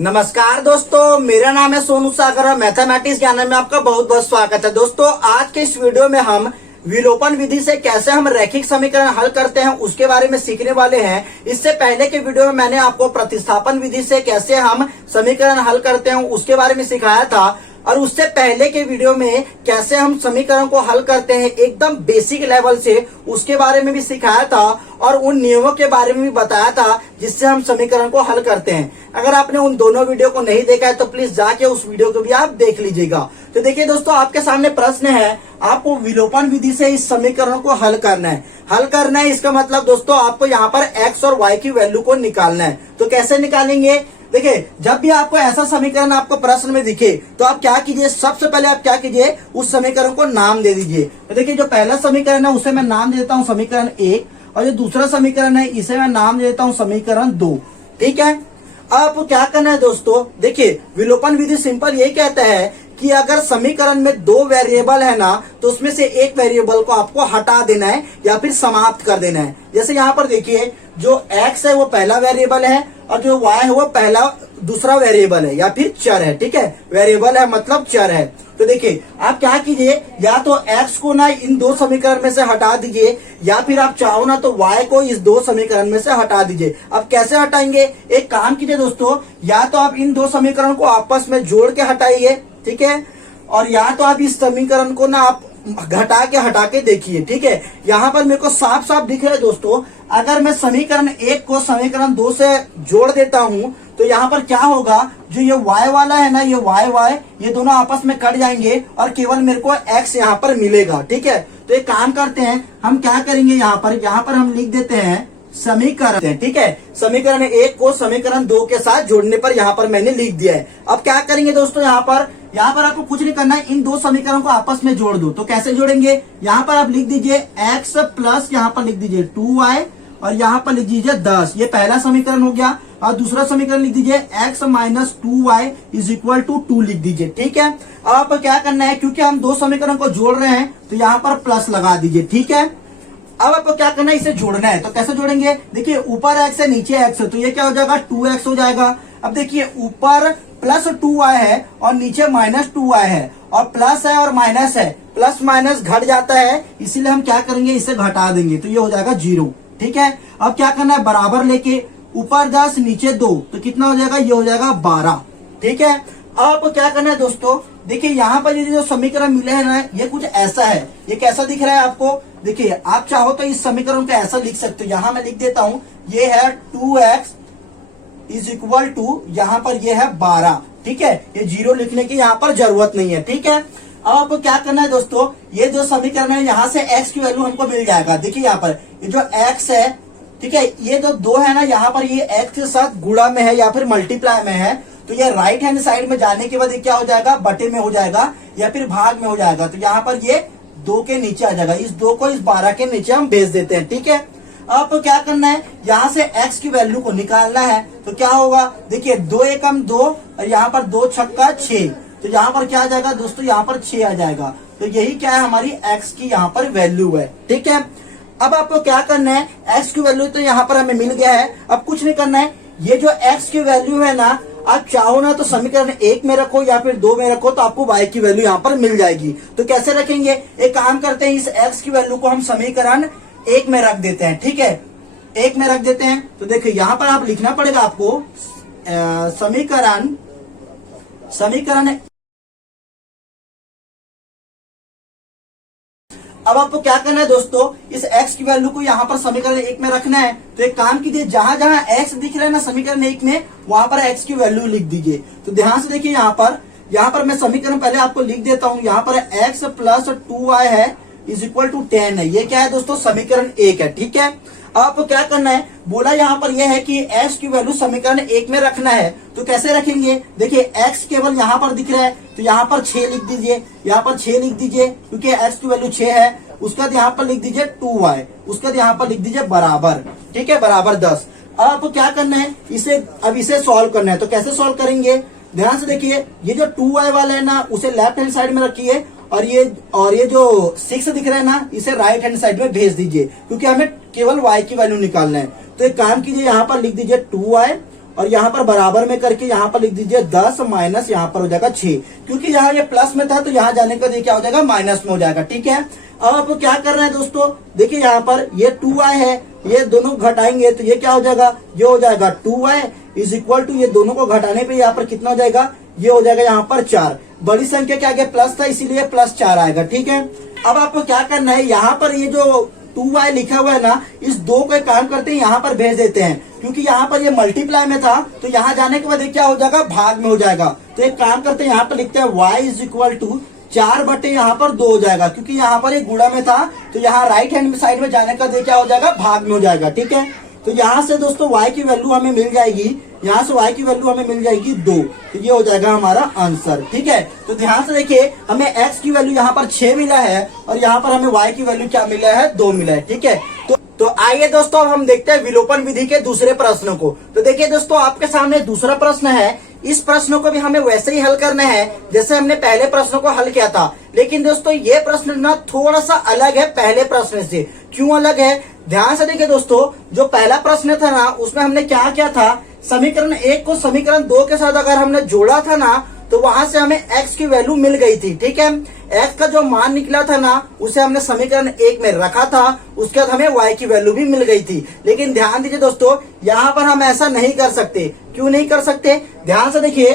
नमस्कार दोस्तों, मेरा नाम है सोनू सागर और मैथमेटिक्स ज्ञान में आपका बहुत बहुत स्वागत है। दोस्तों, आज के इस वीडियो में हम विलोपन विधि से कैसे हम रैखिक समीकरण हल करते हैं उसके बारे में सीखने वाले हैं। इससे पहले के वीडियो में मैंने आपको प्रतिस्थापन विधि से कैसे हम समीकरण हल करते हैं उसके बारे में सिखाया था, और उससे पहले के वीडियो में कैसे हम समीकरण को हल करते हैं एकदम बेसिक लेवल से उसके बारे में भी सिखाया था, और उन नियमों के बारे में भी बताया था जिससे हम समीकरण को हल करते हैं। अगर आपने उन दोनों वीडियो को नहीं देखा है तो प्लीज जाके उस वीडियो को भी आप देख लीजिएगा। तो देखिए दोस्तों, आपके सामने प्रश्न है, आपको विलोपन विधि से इस समीकरण को हल करना है। इसका मतलब दोस्तों आपको यहाँ पर x और y की वैल्यू को निकालना है। तो कैसे निकालेंगे? देखिए, जब भी आपको ऐसा समीकरण आपको प्रश्न में दिखे तो आप क्या कीजिए, सबसे पहले आप क्या कीजिए, उस समीकरण को नाम दे दीजिए। तो देखिए, जो पहला समीकरण है उसे मैं नाम दे देता हूँ समीकरण 1, और जो दूसरा समीकरण है इसे मैं नाम दे देता हूँ समीकरण 2। ठीक है, अब आपको क्या करना है दोस्तों, देखिए विलोपन विधि सिंपल यही कहता है कि अगर समीकरण में दो वेरिएबल है ना, तो उसमें से एक वेरिएबल को आपको हटा देना है या फिर समाप्त कर देना है। जैसे यहाँ पर देखिए, जो x है वो पहला वेरिएबल है और जो y है वो दूसरा वेरिएबल है या फिर चर है। ठीक है, वेरिएबल है मतलब चर है। तो देखिए, आप क्या कीजिए, या तो x को ना इन दो समीकरण में से हटा दीजिए, या फिर आप चाहो ना तो y को इस दो समीकरण में से हटा दीजिए। अब कैसे हटाएंगे? एक काम कीजिए दोस्तों, या तो आप इन दो समीकरण को आपस में जोड़ के हटाइए, ठीक है, और या तो आप इस समीकरण को ना आप हटा के देखिए। ठीक है, यहाँ पर मेरे को साफ साफ दिख रहा है दोस्तों, अगर मैं समीकरण 1 को समीकरण 2 से जोड़ देता हूँ तो यहाँ पर क्या होगा, जो ये y वाला है ना, ये y ये दोनों आपस में कट जाएंगे और केवल मेरे को x यहाँ पर मिलेगा। ठीक है, तो एक काम करते हैं, हम क्या करेंगे, यहाँ पर हम लिख देते हैं समीकरण। ठीक है, समीकरण 1 को समीकरण 2 के साथ जोड़ने पर यहाँ पर मैंने लिख दिया है। अब क्या करेंगे दोस्तों, यहाँ पर आपको कुछ नहीं करना है, इन दो समीकरणों को आपस में जोड़ दो। तो कैसे जोड़ेंगे, यहाँ पर आप लिख दीजिए x प्लस यहाँ पर लिख दीजिए 2y और यहाँ पर लिख दीजिए 10। ये पहला समीकरण हो गया, और दूसरा समीकरण लिख दीजिए x minus 2y is equal to 2 लिख दीजिए। ठीक है, अब आपको क्या करना है, क्योंकि हम दो समीकरण को जोड़ रहे हैं तो यहाँ पर प्लस लगा दीजिए। ठीक है, अब आपको क्या करना है, इसे जोड़ना है। तो कैसे जोड़ेंगे, देखिए ऊपर x है नीचे x है, तो ये क्या हो जाएगा, 2x हो जाएगा। अब देखिए, ऊपर प्लस 2y है और नीचे माइनस 2y है, और प्लस है और माइनस है, प्लस माइनस घट जाता है, इसीलिए हम क्या करेंगे, इसे घटा देंगे, तो ये हो जाएगा 0। ठीक है, अब क्या करना है, बराबर लेके ऊपर 10 नीचे 2, तो कितना हो जाएगा, ये हो जाएगा 12। ठीक है, अब आपको क्या करना है दोस्तों, देखिए यहाँ पर ये जो समीकरण मिले हैं ना, ये कुछ ऐसा है। ये कैसा दिख रहा है आपको, देखिए आप चाहो तो इस समीकरण को ऐसा लिख सकते हो, यहाँ मैं लिख देता हूँ, ये है 2x इज इक्वल टू, यहाँ पर ये है 12। ठीक है, ये 0 लिखने की यहाँ पर जरूरत नहीं है। ठीक है, अब आपको क्या करना है दोस्तों, ये जो समीकरण है यहाँ से x की वैल्यू हमको मिल जाएगा। देखिए यहाँ पर ये जो x है, ठीक है, ये जो 2 है ना, यहाँ पर ये x के साथ गुणा में है या फिर मल्टीप्लाई में है, तो ये राइट हैंड साइड में जाने के बाद ये क्या हो जाएगा, बटे में हो जाएगा या फिर भाग में हो जाएगा। तो यहाँ पर ये 2 के नीचे आ जाएगा, इस 2 को इस 12 के नीचे हम भेज देते हैं। ठीक है, अब आपको क्या करना है, यहाँ से x की वैल्यू को निकालना है। तो क्या होगा, देखिए 2 एकम 2 और यहाँ पर 2 छक्का 6, तो यहाँ पर क्या आ जाएगा दोस्तों, यहाँ पर 6 आ जाएगा। तो यही क्या है, हमारी x की यहाँ पर वैल्यू है। ठीक है, अब आपको क्या करना है, x की वैल्यू तो यहाँ पर हमें मिल गया है। अब कुछ नहीं करना है, ये जो x की वैल्यू है ना, आप चाहो ना तो समीकरण 1 में रखो या फिर 2 में रखो, तो आपको y की वैल्यू यहाँ पर मिल जाएगी। तो कैसे रखेंगे, एक काम करते हैं, इस x की वैल्यू को हम समीकरण 1 में रख देते हैं। ठीक है, 1 में रख देते हैं। तो देखिए यहाँ पर आप लिखना पड़ेगा आपको समीकरण। अब आपको क्या करना है दोस्तों, इस x की वैल्यू को यहाँ पर समीकरण 1 में रखना है। तो एक काम कीजिए, जहां जहां x दिख रहा है ना समीकरण 1 में, वहां पर x की वैल्यू लिख दीजिए। तो ध्यान से देखिए, यहाँ पर मैं समीकरण पहले आपको लिख देता हूँ। यहाँ पर x प्लस 2y है इज इक्वल टू 10 है। ये क्या है दोस्तों, समीकरण 1 है। ठीक है, आपको क्या करना है, बोला यहाँ पर यह है कि x की वैल्यू समीकरण 1 में रखना है। तो कैसे रखेंगे, देखिए x केवल यहाँ पर दिख रहा है, तो यहाँ पर 6 लिख दीजिए, यहाँ पर 6 लिख दीजिए, क्योंकि x की वैल्यू 6 है। उसके बाद यहाँ पर लिख दीजिए 2y, उसके बाद यहाँ पर लिख दीजिए बराबर। ठीक है, बराबर 10। अब आपको क्या करना है, इसे सॉल्व करना है। तो कैसे सॉल्व करेंगे, ध्यान से देखिए, ये जो 2y वाला है ना, उसे लेफ्ट हैंड साइड में रखिए, और ये जो 6 दिख रहा है ना, इसे राइट हैंड साइड में भेज दीजिए, क्योंकि हमें केवल y की वैल्यू निकालना है। तो एक काम कीजिए, यहाँ पर लिख दीजिए 2y और यहाँ पर बराबर में करके यहाँ पर लिख दीजिए 10 माइनस यहाँ पर हो जाएगा 6, क्योंकि यहाँ ये प्लस में था तो यहाँ जाने का ये क्या हो जाएगा माइनस में हो जाएगा। ठीक है, अब आपको क्या कर रहे हैं दोस्तों, देखिए यहाँ पर ये 2y है, ये दोनों घटाएंगे तो ये क्या हो जाएगा, ये हो जाएगा 2y इज इक्वल टू, ये दोनों को घटाने पे यहाँ पर कितना हो जाएगा, ये हो जाएगा यहाँ पर 4। बड़ी संख्या के आगे प्लस था इसीलिए प्लस 4 आएगा। ठीक है, अब आपको क्या करना है, यहाँ पर ये जो 2y लिखा हुआ है ना, इस 2 को काम करते हैं यहाँ पर भेज देते हैं, क्योंकि यहाँ पर ये मल्टीप्लाई में था तो यहाँ जाने के बाद क्या हो जाएगा, भाग में हो जाएगा। तो एक काम करते हैं यहाँ पर लिखते हैं y इज इक्वल टू 4 बटे यहाँ पर 2 हो जाएगा, क्योंकि यहाँ पर ये गुणा में था तो यहाँ राइट हैंड साइड में जाने का क्या हो जाएगा, भाग में हो जाएगा। ठीक है, तो यहाँ से दोस्तों y की वैल्यू हमें मिल जाएगी, यहाँ से y की वैल्यू हमें मिल जाएगी 2, तो ये हो जाएगा हमारा आंसर। ठीक है, तो ध्यान से देखिए हमें x की वैल्यू यहाँ पर 6 मिला है और यहाँ पर हमें y की वैल्यू क्या मिला है, 2 मिला है। ठीक है, तो आइए दोस्तों अब हम देखते हैं विलोपन विधि के दूसरे प्रश्न को। तो देखिए दोस्तों आपके सामने दूसरा प्रश्न है, इस प्रश्न को भी हमें वैसे ही हल करना है जैसे हमने पहले प्रश्न को हल किया था, लेकिन दोस्तों ये प्रश्न ना थोड़ा सा अलग है पहले प्रश्न से। क्यों अलग है, ध्यान से देखिए दोस्तों, जो पहला प्रश्न था ना उसमें हमने क्या किया था, समीकरण 1 को समीकरण 2 के साथ अगर हमने जोड़ा था ना तो वहां से हमें x की वैल्यू मिल गई थी। ठीक है, x का जो मान निकला था ना उसे हमने समीकरण 1 में रखा था, उसके बाद हमें y की वैल्यू भी मिल गई थी। लेकिन ध्यान दीजिए दोस्तों, यहाँ पर हम ऐसा नहीं कर सकते। क्यों नहीं कर सकते, ध्यान से देखिए,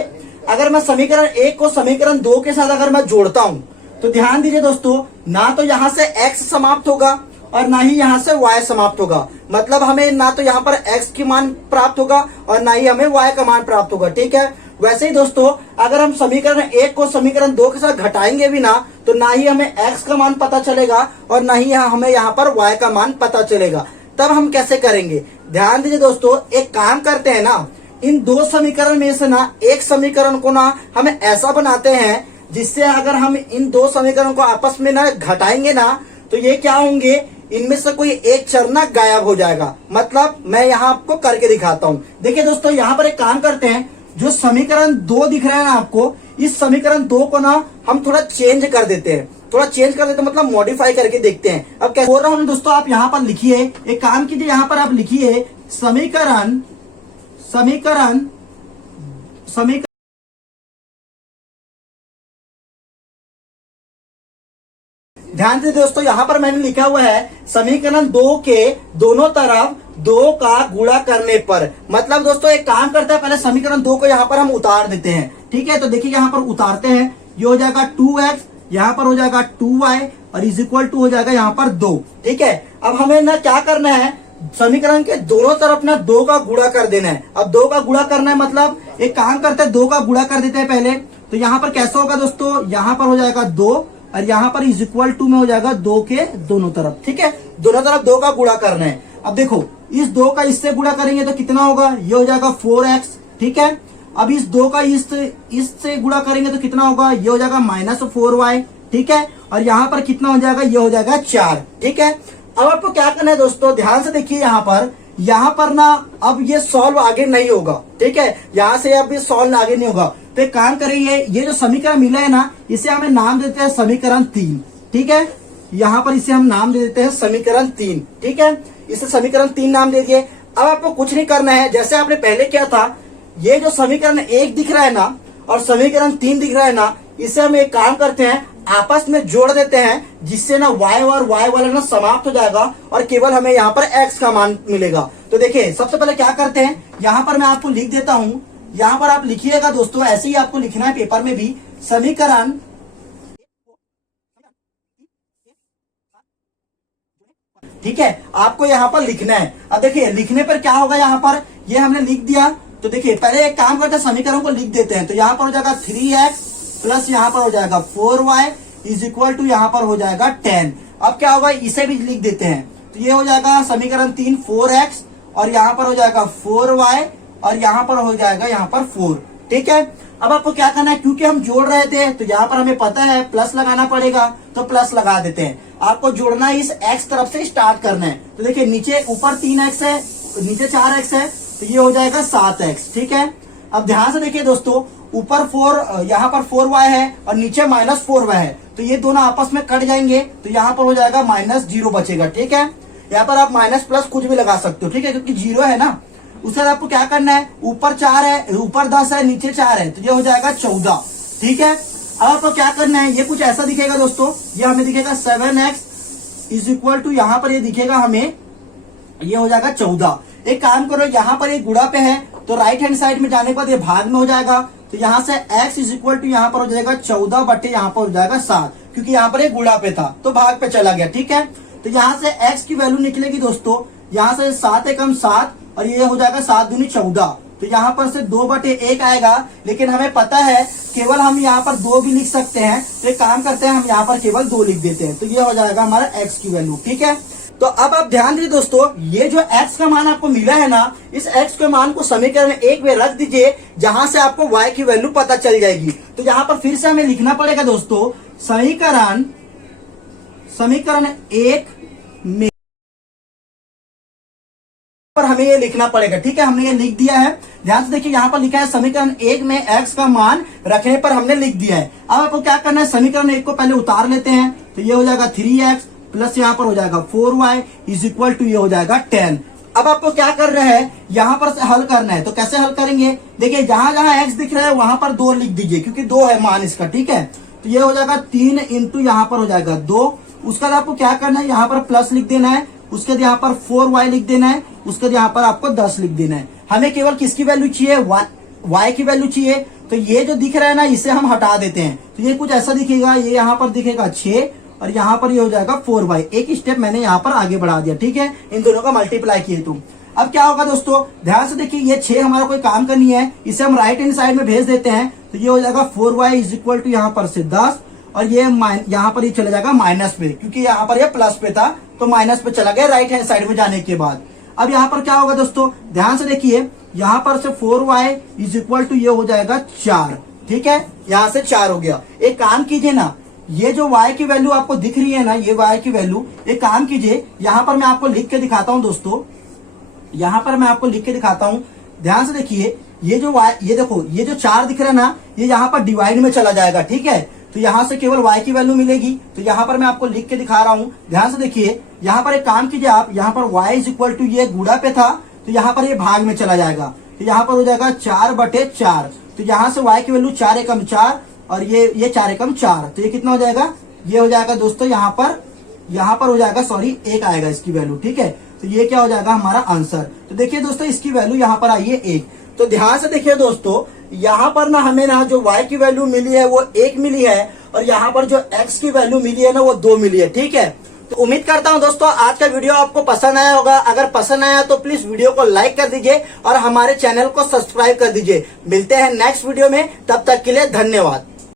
अगर मैं समीकरण 1 को समीकरण 2 के साथ अगर मैं जोड़ता हूँ तो ध्यान दीजिए दोस्तों, ना तो यहाँ से x समाप्त होगा और ना ही यहाँ से y समाप्त होगा, मतलब हमें ना तो यहाँ पर x की मान प्राप्त होगा और ना ही हमें y का मान प्राप्त होगा। ठीक है, वैसे ही दोस्तों अगर हम समीकरण 1 को समीकरण 2 के साथ घटाएंगे भी ना तो ना ही हमें x का मान पता चलेगा और ना ही हमें यहाँ पर y का मान पता चलेगा। तब हम कैसे करेंगे, ध्यान दीजिए दोस्तों, एक काम करते हैं ना, इन 2 समीकरण में से ना एक समीकरण को ना हमें ऐसा बनाते हैं जिससे अगर हम इन 2 समीकरण को आपस में ना घटाएंगे ना तो ये क्या होंगे, इनमें से कोई एक चर ना गायब हो जाएगा। मतलब मैं यहाँ आपको करके दिखाता हूँ। देखिए दोस्तों यहाँ पर एक काम करते हैं, जो समीकरण 2 दिख रहा है ना आपको, इस समीकरण 2 को ना हम थोड़ा चेंज कर देते हैं, मतलब मॉडिफाई करके देखते हैं। अब क्या बोल रहा हूँ दोस्तों, आप यहाँ पर लिखिए, एक काम कीजिए, यहाँ पर आप लिखिए समीकरण ध्यान से दोस्तों, यहाँ पर मैंने लिखा हुआ है समीकरण 2 के दोनों तरफ 2 का गुणा करने पर। मतलब दोस्तों एक काम करते हैं, पहले समीकरण 2 को यहाँ पर हम उतार देते हैं। ठीक है, तो देखिए यहाँ पर उतारते हैं, ये हो जाएगा 2x, यहाँ पर हो जाएगा 2y और इज इक्वल टू हो जाएगा यहाँ पर 2। ठीक है, अब हमें ना क्या करना है, समीकरण के दोनों तरफ ना 2 का गुणा कर देना है। अब 2 का गुणा करना है, मतलब एक काम करते हैं 2 का गुणा कर देते हैं पहले। तो यहाँ पर कैसा होगा दोस्तों, यहाँ पर हो जाएगा 2 और यहाँ पर इज इक्वल टू में हो जाएगा 2 के दोनों तरफ। ठीक है, दोनों तरफ 2 का गुणा करना है। अब देखो इस 2 का इससे गुणा करेंगे तो कितना होगा, ये हो जाएगा 4x। ठीक है, अब इस 2 का इससे गुणा करेंगे तो कितना होगा, ये हो जाएगा -4y। ठीक है, और यहाँ पर कितना हो जाएगा, ये हो जाएगा 4। ठीक है, अब आपको क्या करना है दोस्तों, ध्यान से देखिए, यहाँ पर ना अब ये सॉल्व आगे नहीं होगा। ठीक है, यहाँ से अब ये सॉल्व आगे नहीं होगा। तो एक काम करेंगे, ये जो समीकरण मिला है ना इसे हमें नाम देते हैं समीकरण 3। ठीक है, यहाँ पर इसे हम नाम दे देते हैं समीकरण 3। ठीक है, इसे समीकरण 3 नाम दे दिए। अब आपको कुछ नहीं करना है, जैसे आपने पहले किया था, ये जो समीकरण 1 दिख रहा है ना और समीकरण 3 दिख रहा है ना, इसे हम एक काम करते हैं, आपस में जोड़ देते हैं, जिससे ना y और y वाला ना समाप्त हो जाएगा और केवल हमें यहाँ पर x का मान मिलेगा। तो देखिए सबसे पहले क्या करते हैं, यहाँ पर मैं आपको लिख देता हूँ, यहाँ पर आप लिखिएगा दोस्तों, ऐसे ही आपको लिखना है पेपर में भी, समीकरण ठीक है, आपको यहाँ पर लिखना है। अब देखिए लिखने पर क्या होगा, यहाँ पर ये हमने लिख दिया। तो देखिए पहले एक काम करते हैं, समीकरण को लिख देते हैं। तो यहाँ पर हो जाएगा 3x प्लस यहाँ पर हो जाएगा 4y इज इक्वल टू यहाँ पर हो जाएगा 10। अब क्या होगा, इसे भी लिख देते हैं। तो ये हो जाएगा समीकरण 3 4x और यहाँ पर हो जाएगा 4y और यहाँ पर हो जाएगा यहाँ पर 4। ठीक है, अब आपको क्या करना है, क्योंकि हम जोड़ रहे थे तो यहाँ पर हमें पता है प्लस लगाना पड़ेगा, तो प्लस लगा देते हैं। आपको जोड़ना इस x तरफ से स्टार्ट करना है। तो देखिए नीचे ऊपर 3x है, नीचे 4x है, तो ये हो जाएगा 7x। ठीक है, अब ध्यान से देखिए दोस्तों, ऊपर 4 यहाँ पर 4y है और नीचे -4y है, तो ये दोनों आपस में कट जाएंगे, तो यहाँ पर हो जाएगा -0 बचेगा। ठीक है, यहाँ पर आप माइनस प्लस कुछ भी लगा सकते हो। ठीक है, क्योंकि 0 है ना, उसके बाद आपको क्या करना है, ऊपर 4 है, ऊपर 10 है, नीचे 4 है, तो ये हो जाएगा 14। ठीक है, अब आपको क्या करना है, ये कुछ ऐसा दिखेगा दोस्तों, ये हमें दिखेगा 7x इज इक्वल टू, यहाँ पर ये दिखेगा हमें, ये हो जाएगा 14। एक काम करो, यहाँ पर ये गुणा पे है तो राइट हैंड साइड में जाने के बाद ये भाग में हो जाएगा, तो यहाँ से x इज इक्वल टू यहाँ पर हो जाएगा 14 बटे यहाँ पर हो जाएगा 7, क्योंकि यहाँ पर ये गुणा पे था तो भाग पे चला गया। ठीक है, तो यहाँ से x की वैल्यू निकलेगी दोस्तों, यहाँ से 7 एकम 7 और ये हो जाएगा 7 दूनी 14, तो यहाँ पर से 2 बटे 1 आएगा, लेकिन हमें पता है केवल हम यहाँ पर 2 भी लिख सकते हैं, तो एक काम करते हैं हम यहाँ पर केवल 2 लिख देते हैं, तो ये हो जाएगा हमारा x की वैल्यू। ठीक है, तो अब आप ध्यान दीजिए दोस्तों, ये जो x का मान आपको मिला है ना, इस x के मान को समीकरण 1 में रख दीजिए, जहां से आपको y की वैल्यू पता चल जाएगी। तो यहाँ पर फिर से हमें लिखना पड़ेगा दोस्तों, समीकरण 1 में पर हमें ये लिखना पड़ेगा। ठीक है, हमने ये लिख दिया है, ध्यान से देखिए, यहाँ पर लिखा है समीकरण 1 में x का मान रखने पर हमने लिख दिया है। अब आपको क्या करना है, समीकरण 1 को पहले उतार लेते हैं, तो ये हो जाएगा 3x प्लस यहाँ पर हो जाएगा 4y इज इक्वल टू ये हो जाएगा 10। अब आपको क्या कर रहे हैं, यहाँ पर से हल करना है, तो कैसे हल करेंगे, देखिए जहां जहां x दिख रहा है वहां पर 2 लिख दीजिए, क्योंकि 2 है मान इसका। ठीक है, तो ये हो जाएगा 3 इंटू यहाँ पर हो जाएगा 2, उसके बाद आपको क्या करना है, यहाँ पर प्लस लिख देना है, उसके बाद यहाँ पर 4y लिख देना है, उसके बाद यहाँ पर आपको 10 लिख देना है। हमें केवल किसकी वैल्यू चाहिए, y की वैल्यू चाहिए, तो ये जो दिख रहा है ना इसे हम हटा देते हैं, तो ये कुछ ऐसा दिखेगा, ये यहाँ पर दिखेगा 6 और यहाँ पर ये हो जाएगा 4y, एक स्टेप मैंने यहाँ पर आगे बढ़ा दिया। ठीक है, इन दोनों का मल्टीप्लाई किए तो अब क्या होगा दोस्तों, ध्यान से देखिए, ये 6 हमारा कोई काम करनी है, इसे हम राइट हैंड साइड में भेज देते हैं, तो ये हो जाएगा 4y इज इक्वल टू यहाँ पर से 10 और ये यहाँ पर ये चला जाएगा माइनस पे, क्योंकि यहाँ पर ये प्लस पे था तो माइनस पे चला गया राइट हैंड साइड में जाने के बाद। अब यहाँ पर क्या होगा दोस्तों, ध्यान से देखिए, यहाँ पर से 4y इज इक्वल टू ये हो जाएगा 4। ठीक है, यहाँ से 4 हो गया। एक काम कीजिए ना, ये जो y की वैल्यू आपको दिख रही है ना, ये y की वैल्यू, एक काम कीजिए, यहाँ पर मैं आपको लिख के दिखाता हूँ दोस्तों, यहाँ पर मैं आपको लिख के दिखाता हूँ, ध्यान से देखिए, ये जो y, ये देखो, ये जो 4 दिख रहा है ना, ये यहाँ पर डिवाइड में चला जाएगा। ठीक है, तो यहाँ से केवल y की वैल्यू मिलेगी, तो यहाँ पर मैं आपको लिख के दिखा रहा हूँ, ध्यान से देखिए, यहाँ पर एक काम कीजिए आप, यहाँ पर y इज इक्वल टू ये गुणा पे था, तो यहाँ पर ये भाग में चला जाएगा, तो यहाँ पर हो जाएगा 4 बटे 4, तो यहाँ से y की वैल्यू 4 एकम 4 और ये 4 एकम 4, तो ये कितना हो जाएगा, ये हो जाएगा दोस्तों यहाँ पर हो जाएगा, सॉरी 1 आएगा इसकी वैल्यू। ठीक है, तो ये क्या हो जाएगा हमारा आंसर। तो देखिए दोस्तों, इसकी वैल्यू यहाँ पर आई है 1। तो ध्यान से देखिए दोस्तों, यहाँ पर ना हमें ना जो y की वैल्यू मिली है वो 1 मिली है और यहाँ पर जो x की वैल्यू मिली है ना वो 2 मिली है। ठीक है, तो उम्मीद करता हूँ दोस्तों आज का वीडियो आपको पसंद आया होगा। अगर पसंद आया तो प्लीज वीडियो को लाइक कर दीजिए और हमारे चैनल को सब्सक्राइब कर दीजिए। मिलते हैं नेक्स्ट वीडियो में, तब तक के लिए धन्यवाद।